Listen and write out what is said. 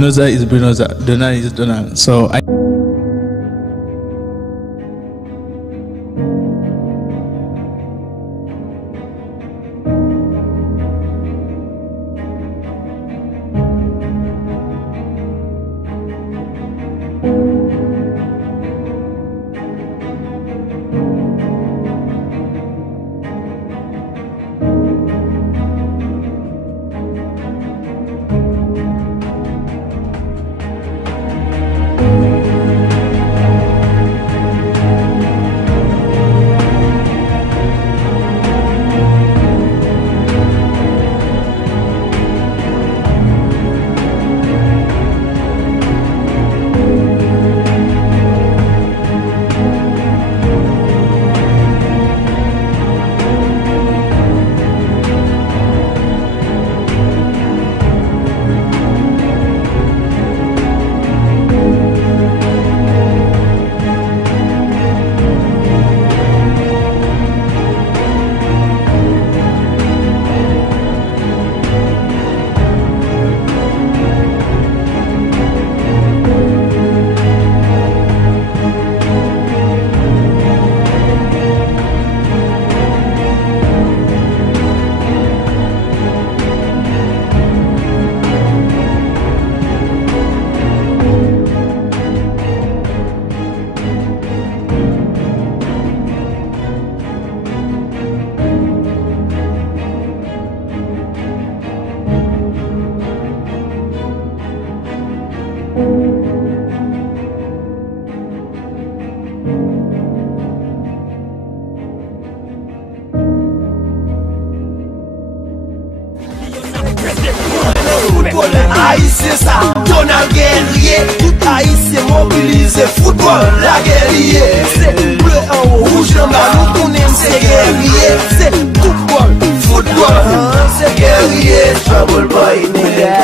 Bulldozer is Bulldozer, Donald is Donald. So I Haïtien ça, Donald guerrier, tout haïtien mobilisé, football, la guerrier. C'est bleu en haut, rouge en bas, nous connaissons c'est guerrier. C'est football, football, c'est guerrier. Trouble boy, nigga.